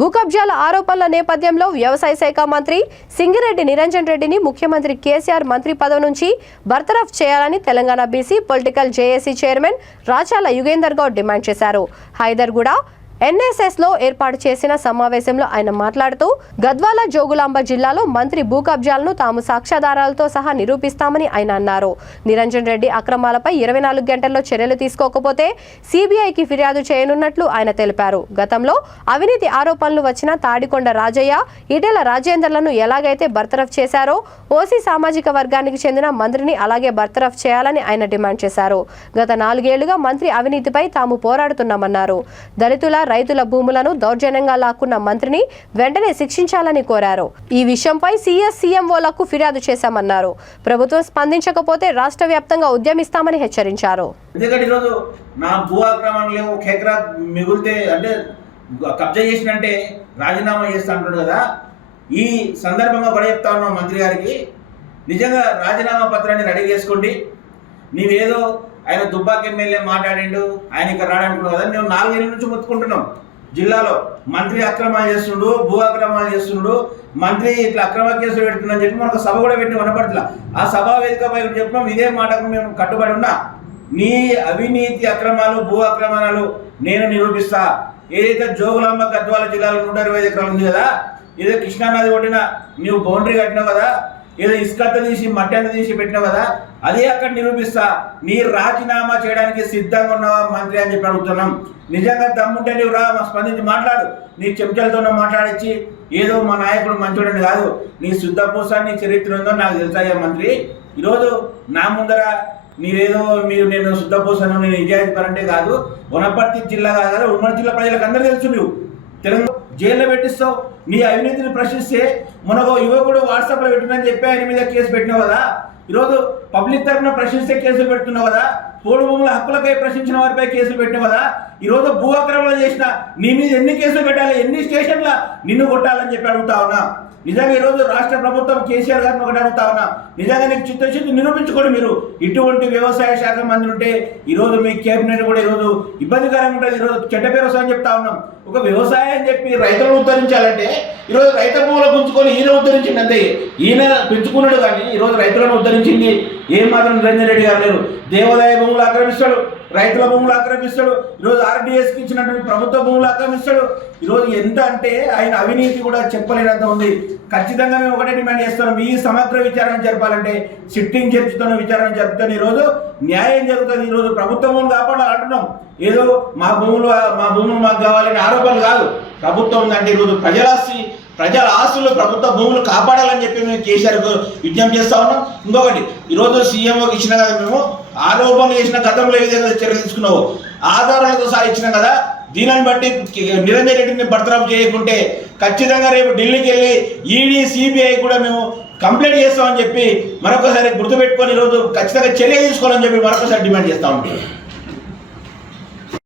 భూ కబ్జాల ఆరోపణల నేపథ్యంలో వ్యవసాయ శాఖ మంత్రి సింగిరెడ్డి నిరంజన్ రెడ్డిని ముఖ్యమంత్రి కేసీఆర్ మంత్రి పదవి నుంచి బర్తరఫ్ చేయాలని Telangana BC political JAC chairman Rachala Yugender Goud demand చేశారు. హైదర్గూడ NSS లో ఏర్పాటు చేసిన సమావేశంలో ఆయన మాట్లాడుతూ గద్వాల జోగులాంబ జిల్లాలో మంత్రి భూ కబ్జాలను తాము సాక్ష్యాధారాలతో సహా నిరూపిస్తామని ఆయన అన్నారు. నిరంజన్ రెడ్డి అక్రమాలపై 24 గంటల్లో చర్యలు తీసుకోకపోతే CBIకి ఫిర్యాదు చేయనున్నట్లు ఆయన తెలిపారు. గతంలో అవినీతి ఆరోపణలు వచ్చిన తాడికొండ రాజయ్య, ఈటెల రాజేందర్లను ఎలాగైతే బర్తరఫ్ చేశారో ఓసీ సామాజిక వర్గానికి చెందిన మంత్రిని అలాగే బర్తరఫ్ చేయాలని ఆయన డిమాండ్ చేశారు. గత 4 ఏళ్లుగా మంత్రి అవినీతిపై తాము పోరాడుతున్నామన్నారు. దళితుల రైతుల భూములను దౌర్జన్యంగా లాక్కున్న మంత్రిని వెంటనే శిక్షించాలని కోరారు. ఈ విషయంపై CMOలకు ఫిర్యాదు చేశామన్నారు. ప్రభుత్వం స్పందించకపోతే రాష్ట్ర వ్యాప్తంగా ఉద్యమిస్తామని హెచ్చరించారు. మిగిలితే అంటే కబ్జా చేసినంటే రాజీనామా చేస్తా అంటాడు కదా. ఈ సందర్భంగా కూడా చెప్తా ఉన్నాం మంత్రి గారికి, నిజంగా రాజీనామా పత్రాన్ని రెడీ చేసుకోండి. నీవేదో ఆయన దుబ్బాక ఎమ్మెల్యే మాట్లాడిండు, ఆయన ఇక్కడ రాడనుకున్నావు కదా. మేము 4 ఏళ్ళ నుంచి మొత్తుకుంటున్నాం. జిల్లాలో మంత్రి అక్రమాలు చేస్తుండు, భూ అక్రమాలు చేస్తుండు, మంత్రి ఇట్లా అక్రమ కేసులు పెడుతుందని చెప్పి మనకు సభ కూడా పెట్టి వినపడట్లా. ఆ సభా వేదికపై చెప్పినాం, ఇదే మాటకు మేము కట్టుబడి ఉన్నా. నీ అవినీతి అక్రమాలు, భూ అక్రమాలు నేను నిరూపిస్తా. ఏదైతే జోగులాంబ గద్వాల జిల్లాలో 125 ఎకరాలు ఉంది కదా, ఏదో కృష్ణానది ఒడ్డిన నీవు బౌండరీ కట్టినావు కదా, ఏదో ఇసుకత తీసి మట్టి అంత తీసి పెట్టినావు కదా, అదే అక్కడ నిరూపిస్తా. నీ రాజీనామా చేయడానికి సిద్ధంగా ఉన్నావా మంత్రి అని చెప్పి అడుగుతున్నాం. నిజంగా దమ్ముంటే నీవు రా, స్పందించి మాట్లాడు. నీ చెంచాలతోనే మాట్లాడించి ఏదో మా నాయకుడు మంచోడని కాదు, నీ శుద్ధ పూస నీ చరిత్ర ఉందో నాకు తెలుసా మంత్రి. ఈరోజు నా ముందర నీవేదో నేను శుద్ధ పూసను, నేను నిజాయితీ పరంటే కాదు, వనపర్తి జిల్లా కాదు ఉమ్మడి జిల్లా ప్రజలకు అందరూ తెలుసు. నువ్వు తెలంగాణ జైల్లో పెట్టిస్తావు. నీ అవినీతిని ప్రశ్నిస్తే మనకు యువకుడు వాట్సాప్లో పెట్టినని చెప్పి ఆయన మీద కేసు పెట్టినావు కదా. ఈరోజు పబ్లిక్ తరఫున ప్రశ్నిస్తే కేసులు పెడుతున్నావు కదా. పోడు భూముల హక్కులపై ప్రశ్నించిన వారిపై కేసులు పెట్టినావు కదా. ఈరోజు భూ అక్రమాలు చేసిన నీ మీద ఎన్ని కేసులు పెట్టాలి, ఎన్ని స్టేషన్ల నిన్ను కొట్టాలని చెప్పి అడుగుతా ఉన్నా. నిజంగా ఈరోజు రాష్ట్ర ప్రభుత్వం కేసీఆర్ గారిని ఒకటి అడుగుతా ఉన్నా, నిజంగా నీకు చిత్తశుద్ధి నిరూపించుకోండి. మీరు ఇటువంటి వ్యవసాయ శాఖ మంత్రి ఉంటే ఈరోజు మీ కేబినెట్ కూడా ఈరోజు ఇబ్బందికరంగా ఉంటుంది. ఈరోజు చెడ్డ పేరు వస్తుందని చెప్తా ఉన్నాం. ఒక వ్యవసాయం అని చెప్పి రైతులను ఉద్ధరించాలంటే ఈరోజు రైతు భూములు గుంజుకొని ఈయన ఉద్ధరించింది అంతే. ఈయన పెంచుకున్నాడు కానీ ఈరోజు రైతులను ఉద్ధరించింది ఏమాత్రం నిరంజన్ రెడ్డి గారు లేరు. దేవాదాయ భూములు ఆక్రమిస్తాడు, రైతుల భూములు ఆక్రమిస్తాడు, ఈరోజు RDSకి ఇచ్చినటువంటి ప్రభుత్వ భూములు ఆక్రమిస్తాడు. ఈరోజు ఎంత అంటే ఆయన అవినీతి కూడా చెప్పలేనంత ఉంది. ఖచ్చితంగా మేము ఒకటే డిమాండ్ చేస్తున్నాం, ఈ సమగ్ర విచారణ జరపాలంటే సిట్టింగ్ జడ్జితో విచారణ జరుపుతాను. ఈరోజు న్యాయం జరుగుతుంది. ఈరోజు ప్రభుత్వ భూములు కాపాడాలంటున్నాం. ఏదో మా భూములు మాకు కావాలని ఆరోపణలు కాదు. ప్రభుత్వం ఉందంటే ఈరోజు ప్రజల ఆస్తులు, ప్రభుత్వ భూములు కాపాడాలని చెప్పి మేము కేసీఆర్కు విజ్ఞప్తి చేస్తా ఉన్నాం. ఇంకొకటి, ఈరోజు CMOకి ఇచ్చిన కదా, మేము ఆరోపణలు చేసిన గతంలో ఏ విధంగా చర్య తీసుకున్నావో ఆధారాలతో సహా ఇచ్చినాం కదా. దీనిని బట్టి నిరంజన్ రెడ్డిని బర్తరఫ్ చేయకుంటే ఖచ్చితంగా రేపు ఢిల్లీకి వెళ్ళి ED CBI కూడా మేము కంప్లైంట్ చేస్తామని చెప్పి మరొకసారి గుర్తుపెట్టుకొని ఈరోజు ఖచ్చితంగా చర్య తీసుకోవాలని చెప్పి మరొకసారి డిమాండ్ చేస్తా ఉంటాం.